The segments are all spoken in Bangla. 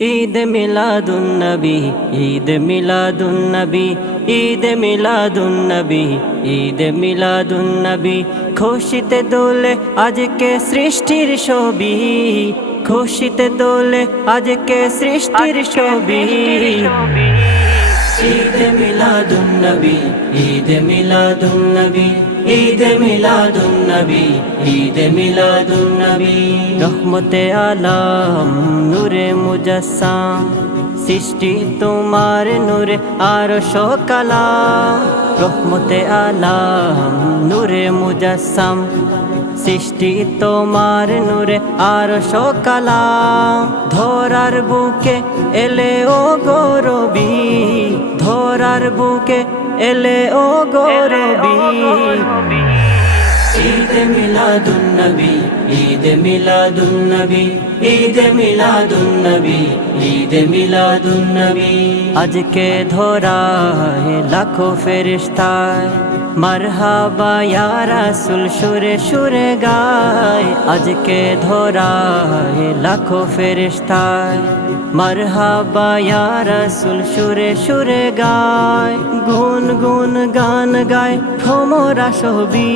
ঈদ মিলাদুন্নবী ঈদ মিলাদুন্নবী ঈদ মিলাদুন্নবী ঈদ মিলাদুন্নবী। খুশিতে দোলে আজকে সৃষ্টির ছবি খুশিতে দোলে আজকে সৃষ্টির ছবি। ঈদ মিলাদুন্নবী, ঈদ ঈদ মিলাদুন্নবী ঈদ মিলাদুন্নবী। রহমতে আলম, নূরে মুজাসসাম, সৃষ্টি তোমার নূরে আর সকালাম রহমতে আলম, নূরে মুজাসসাম, সৃষ্টি তোমার নূরে আর সকালা ধরার বুকে এলে ও গৌরবী ধরার বুকে এলে ও গরবি ঈদ মিলাদুন্নবী ঈদ মিলাদুন্নবী ঈদ মিলাদুন্নবী ঈদ মিলাদুন্নবী আজকে ধরায় লাখো ফেরিস্তায় মারহাবা রাসূল, সুরে সুরে গায় আজকে ধরায় লাখো ফেরিস্তায় মারহাবা রাসূল, সুরে সুরে গায় গুন গুন গান গায় ভ্রমরা ছবি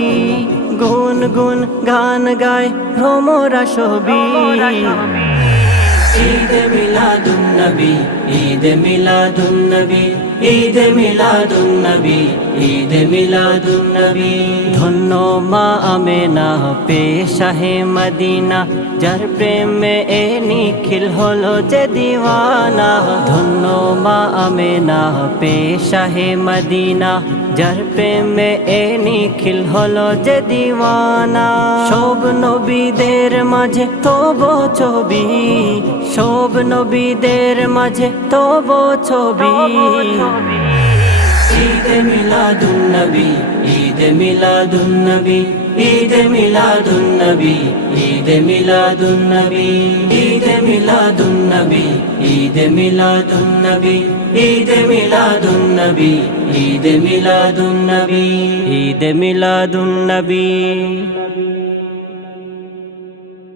গুন গুন গান গায় ভ্রমরা ছবি ঈদ ঈদ ঈদ ঈদ ধন্য মা আমেনা, পেশাহে মদিনা, যার প্রেমে এ নিখিল হলো যে দিওয়ানা। ধন্য আমেনা পেশাহে মদিনা যার প্রেমে এ নিখিল হলো যে দিওয়ানা সব নবীদের মাঝে তব ছবি সব নবীদের মাঝে তব ছবি ঈদ মিলাদুন্নবী ঈদ মিলাদুন্নবী ঈদ মিলাদুন্নবী ঈদ মিলাদুন্নবী ঈদ মিলাদুন্নবী ঈদ মিলাদুন্নবী ঈদ মিলাদুন্নবী ঈদ মিলাদুন্নবী ঈদ মিলাদুন্নবী